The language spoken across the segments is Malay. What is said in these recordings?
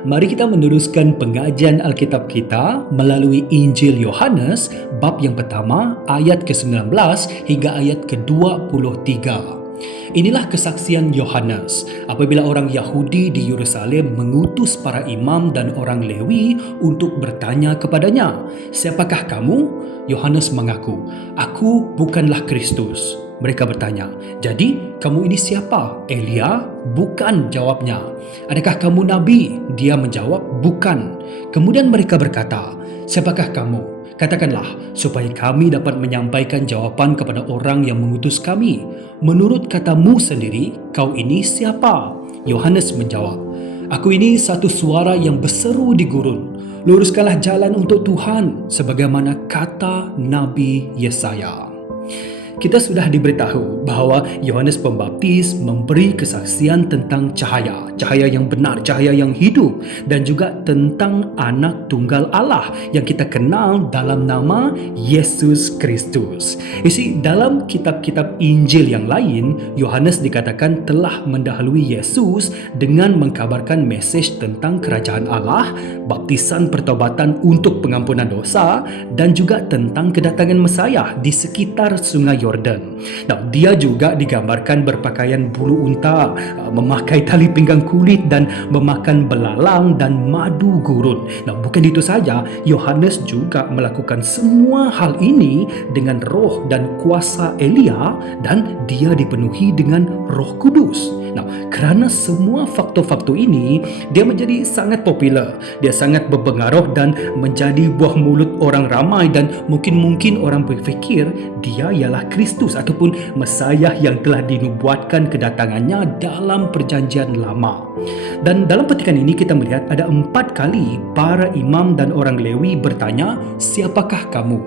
Mari kita meneruskan pengajian Alkitab kita melalui Injil Yohanes bab yang pertama ayat ke-19 hingga ayat ke-23. Inilah kesaksian Yohanes apabila orang Yahudi di Yerusalem mengutus para imam dan orang Lewi untuk bertanya kepadanya, "Siapakah kamu?" Yohanes mengaku, "Aku bukanlah Kristus." Mereka bertanya, "Jadi kamu ini siapa? Elia?" "Bukan," jawabnya. "Adakah kamu nabi?" Dia menjawab, "Bukan." Kemudian mereka berkata, "Siapakah kamu? Katakanlah, supaya kami dapat menyampaikan jawaban kepada orang yang mengutus kami. Menurut katamu sendiri, kau ini siapa?" Yohanes menjawab, "Aku ini satu suara yang berseru di gurun. Luruskanlah jalan untuk Tuhan, sebagaimana kata Nabi Yesaya." Kita sudah diberitahu bahawa Yohanes Pembaptis memberi kesaksian tentang cahaya yang benar, cahaya yang hidup, dan juga tentang anak tunggal Allah yang kita kenal dalam nama Yesus Kristus. Dalam kitab-kitab Injil yang lain, Yohanes dikatakan telah mendahului Yesus dengan mengkabarkan mesej tentang kerajaan Allah, baptisan pertobatan untuk pengampunan dosa, dan juga tentang kedatangan Mesias di sekitar Sungai Yordan. Dia juga digambarkan berpakaian bulu unta, memakai tali pinggang kulit dan memakan belalang dan madu gurun. Bukan itu saja, Yohanes juga melakukan semua hal ini dengan roh dan kuasa Elia, dan dia dipenuhi dengan Roh Kudus. Kerana semua faktor-faktor ini, dia menjadi sangat popular, dia sangat berpengaruh dan menjadi buah mulut orang ramai, dan mungkin orang berfikir dia ialah Kristus ataupun Mesias yang telah dinubuatkan kedatangannya dalam perjanjian lama. Dan dalam petikan ini kita melihat ada 4 kali para imam dan orang Lewi bertanya, "Siapakah kamu?"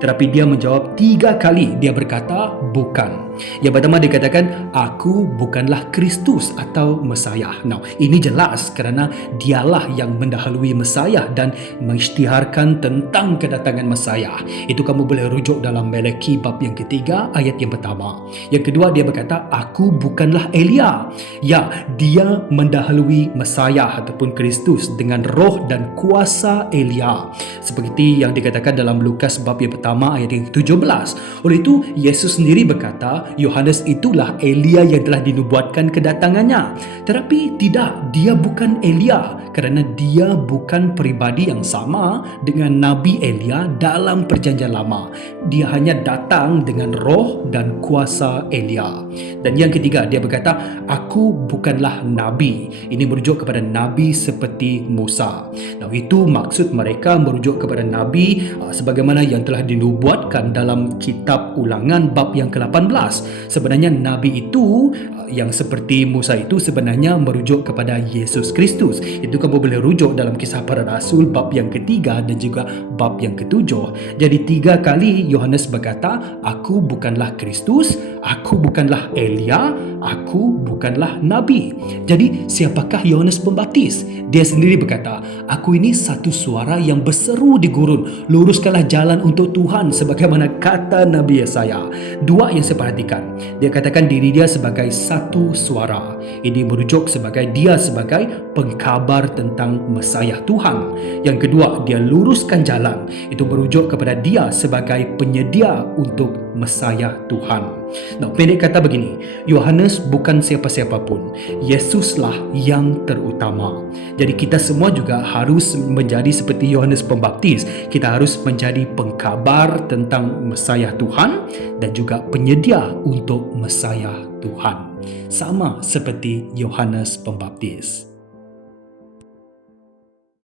Tetapi dia menjawab 3 kali, dia berkata, "Bukan." Yang pertama dikatakan, "Aku bukanlah Kristus atau Mesias." Ini jelas kerana dialah yang mendahului Mesias dan mengisytiharkan tentang kedatangan Mesias. Itu kamu boleh rujuk dalam Meleki bab yang ketiga ayat yang pertama. Yang kedua dia berkata, "Aku bukanlah Elia." Ya, dia mendahului Mesias ataupun Kristus dengan roh dan kuasa Elia, seperti yang dikatakan dalam Lukas bab yang pertama ayat yang 17. Oleh itu Yesus sendiri berkata Yohanes itulah Elia yang telah dinubuatkan kedatangannya. Tetapi tidak, dia bukan Elia kerana dia bukan peribadi yang sama dengan Nabi Elia dalam perjanjian lama. Dia hanya datang dengan roh dan kuasa Elia. Dan yang ketiga dia berkata, "Aku bukanlah nabi." Ini merujuk kepada nabi seperti Musa. Itu maksud mereka merujuk kepada nabi sebagaimana yang telah dinubuatkan dalam kitab Ulangan bab yang ke-18. Sebenarnya nabi itu yang seperti Musa itu sebenarnya merujuk kepada Yesus Kristus. Itu kamu boleh rujuk dalam Kisah Para Rasul bab yang ketiga dan juga bab yang ketujuh. Jadi 3 kali Yohanes berkata, "Aku bukanlah Kristus, aku bukanlah Elia, aku bukanlah nabi." Jadi siapakah Yohanes Pembaptis? Dia sendiri berkata, "Aku ini satu suara yang berseru di gurun, luruskanlah jalan untuk Tuhan sebagaimana kata Nabi Yesaya." 2 yang saya perhatikan, dia katakan diri dia sebagai satu suara. Ini merujuk sebagai dia sebagai pengkabar tentang Mesias Tuhan. Yang kedua, dia luruskan jalan. Itu merujuk kepada dia sebagai penyedia untuk Mesias Tuhan. Pendek kata begini, Yohanes bukan siapa-siapa pun. Yesuslah yang terutama. Jadi kita semua juga harus menjadi seperti Yohanes Pembaptis. Kita harus menjadi pengkabar tentang Mesias Tuhan dan juga penyedia untuk Mesias Tuhan. Sama seperti Yohanes Pembaptis.